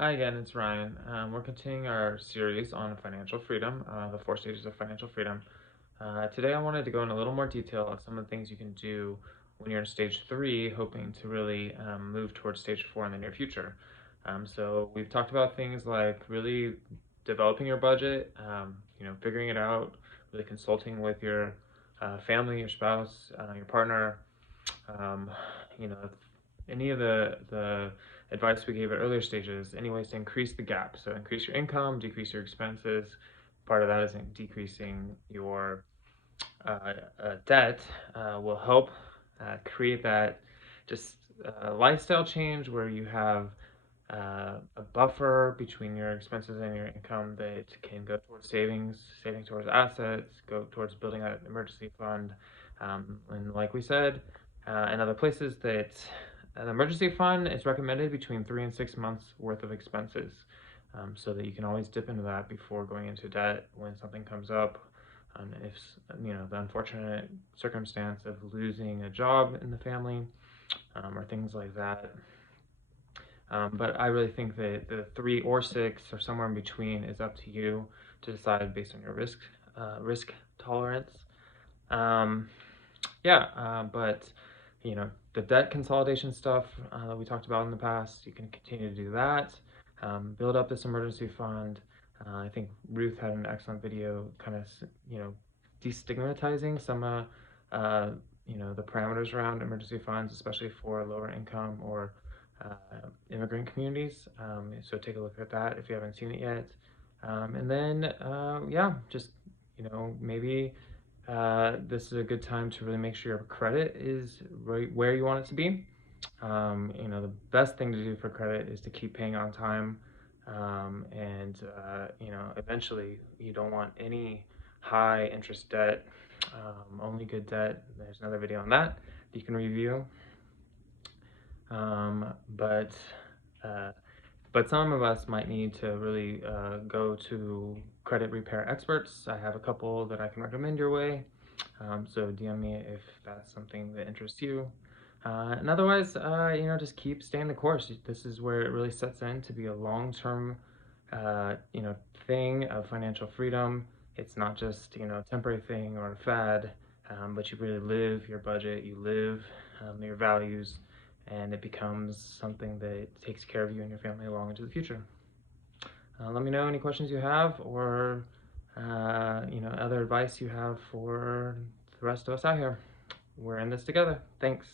Hi again, it's Ryan. We're continuing our series on financial freedom, the four stages of financial freedom. Today, I wanted to go in a little more detail on some of the things you can do when you're in stage three, hoping to really move towards stage four in the near future. So we've talked about things like really developing your budget, figuring it out, really consulting with your family, your spouse, your partner, um, if any of the advice we gave at earlier stages, any ways to increase the gap. So increase your income, decrease your expenses. Part of that is in decreasing your debt will help create that just lifestyle change where you have a buffer between your expenses and your income that can go towards saving towards assets, go towards building an emergency fund. And like we said, in other places, that an emergency fund is recommended between 3 and 6 months worth of expenses, so that you can always dip into that before going into debt when something comes up. If the unfortunate circumstance of losing a job in the family, or things like that. But I really think that the 3 or 6 or somewhere in between is up to you to decide based on your risk tolerance. Um, yeah, but the debt consolidation stuff that we talked about in the past, you can continue to do that. Build up this emergency fund. I think Ruth had an excellent video, kind of destigmatizing some the parameters around emergency funds, especially for lower income or immigrant communities. So take a look at that if you haven't seen it yet. And then, yeah, just, maybe this is a good time to really make sure your credit is right where you want it to be. The best thing to do for credit is to keep paying on time. Eventually you don't want any high interest debt, only good debt. There's another video on that you can review. Um, but uh, but some of us might need to really go to credit repair experts. I have a couple that I can recommend your way. So DM me if that's something that interests you. And otherwise, just keep staying the course. This is where it really sets in to be a long-term, thing of financial freedom. It's not just, a temporary thing or a fad, but you really live your budget, you live your values, and it becomes something that takes care of you and your family long into the future. Let me know any questions you have, or other advice you have for the rest of us out here. We're in this together. Thanks.